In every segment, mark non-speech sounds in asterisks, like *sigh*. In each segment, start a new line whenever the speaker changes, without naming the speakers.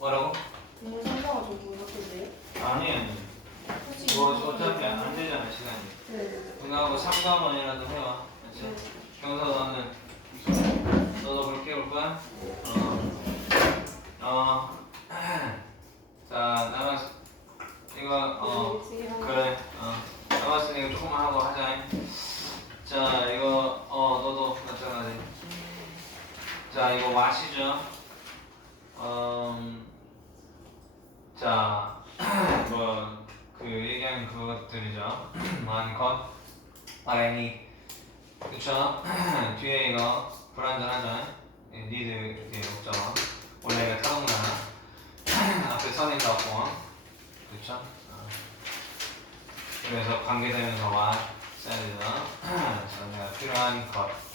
뭐라고?
오늘 상사가 좀 무섭던데요?
아니 아니
혹시
뭐 어차피 안 되잖아 시간이
네.
그거하고 3과만이라도 해와 그치? 경서 너는 너도 그렇게 올 거야? 어. 어. *clears throat* 자 남았 이거 어 그래 어 남았으니까 조금만 하고 하자 자 이거 어 너도 마찬가지 자 이거 와시죠 음, 음자 뭐 *clears throat* 그 얘기한 그것들이죠. *clears throat* 많것 아니 그쵸? *clears throat* 뒤에 이거 불안전하죠? 예, 니들 뒤에 없죠 원래 이거 타동나 앞에 선이 있고. 그쵸? 어. 그래서 관계되면서 와 써야 되죠 내가 필요한 것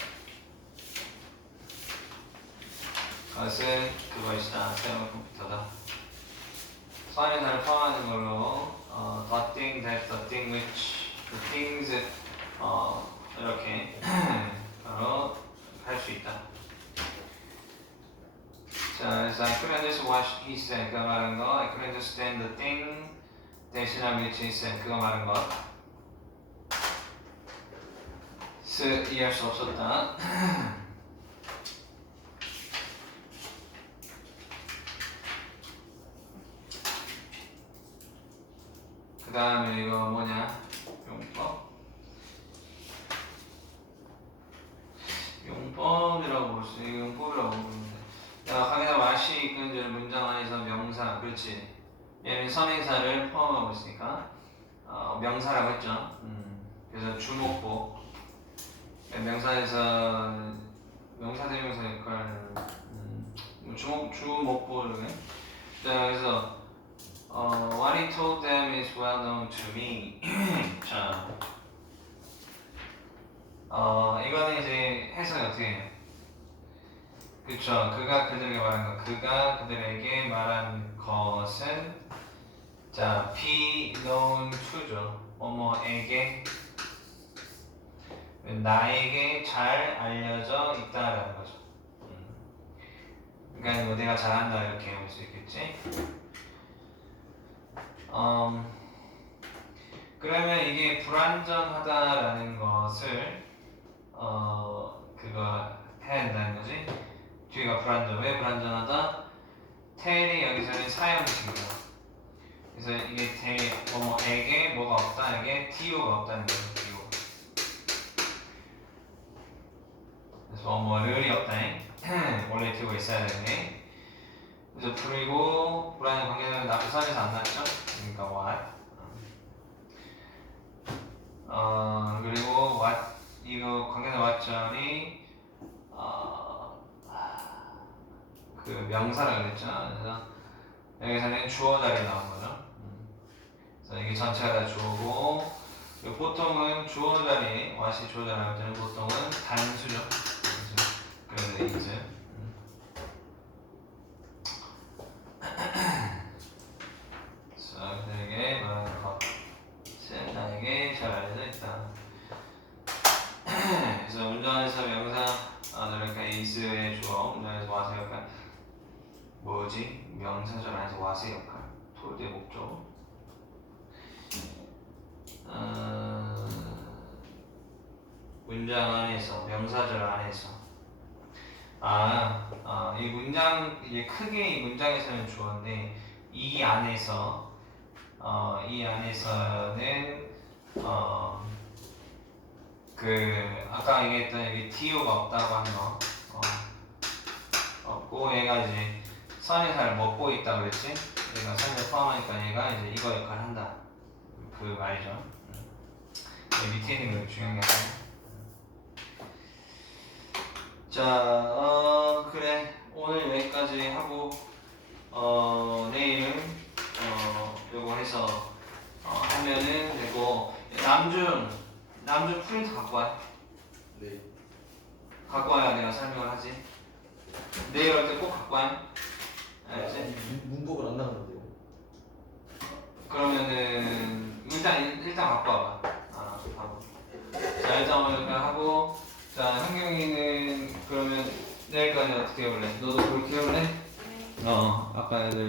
그 것은 그것이다 세운 컴퓨터다 선인사를 포함하는 걸로 어, the thing that the thing which the things that, 어, 이렇게 바로 할 수 있다 자, 그래서 I couldn't understand what he said 그가 말한 거 I couldn't understand the thing 대신한 which he said 그가 말한 거스 이해할 수 없었다 그 다음에 이거 뭐냐? 용법? 용법이라고 볼 수, 이거 용법이라고 부르는데 야 강의다 맛이 이끈들 문장 안에서 명사 그렇지? 얘는 선행사를 포함하고 있으니까 어, 명사라고 했죠? 음, 그래서 주목보 명사에서 명사 대명사 역할은 음, 뭐 주목 주목보를 자 그래서 known to me. 자, 어, 이거는 이제 해석이 어떻게 해요? 그쵸. 그가 그들에게 말한 것. 그가 그들에게 말한 것은, 자, be known to죠. 뭐뭐에게, 나에게 잘 알려져 있다라는 거죠. 음. 그러니까 뭐 내가 잘한다 이렇게 볼 수 있겠지? 음, 그러면 이게 불완전하다라는 것을 어 그거 해야 된다는 거지. 뒤가 불완전 왜 불완전하다? 텔이 여기서는 사형식이야. 그래서 이게 대 뭐뭐에게 뭐가 없다 이게 디오가 없다는 거죠. 디오. 그래서 뭐뭐를이 없다잉. *clears throat* 원래 디오가 있어야 되네. 그래서 그리고 불안한 관계는 앞에 선에서 안 났죠? 그러니까 what 어 그리고 what 이거 관계는 what절이 어 그 명사라 그랬죠? 그래서 여기서는 주어 자리에 나온 거죠. 음. 그래서 이게 전체가 다 주어고 보통은 주어 자리에 what이 주어 자리에 나올 때는 보통은 단수죠. 단수. 그래서 is 음. 자, 그들에게 말하는 것은 나에게 잘 알려져 있다. 그래서 운전에서 명사, 아, 그러니까 is의 주어, 운전에서 와서 역할. 뭐지? 명사절 안에서 와서 역할. 토대 목적. 어, 문장 안에서, 명사절 안에서. 아, 아, 이 문장, 이제 크게 이 문장에서는 주어인데, 이 안에서 어, 이 안에서는 어, 그 아까 얘기했던 여기 디오가 없다고 하는 거 어, 없고 얘가 이제 선의사를 먹고 있다 그랬지? 얘가 선의를 포함하니까 얘가 이제 이거 역할을 한다. 그 말이죠. 음. 여기 밑에 있는 게 중요한 게 아니야 자, 어, 그래. 오늘 여기까지 하고 어, 내일은 어, 요거 해서 어, 하면은 되고 남준 남준 프린트 갖고 와
네.
갖고 와야 내가 설명을 하지 내일 올때꼭 갖고 와 알지?
문법을 안 나가는데요.
그러면은 일단 일단 갖고 와봐 아 하고 자 일단 오늘 하고 자 현경이는 그러면 내일까지 어떻게 해볼래? 너도 그렇게 해볼래? 어 아까 애들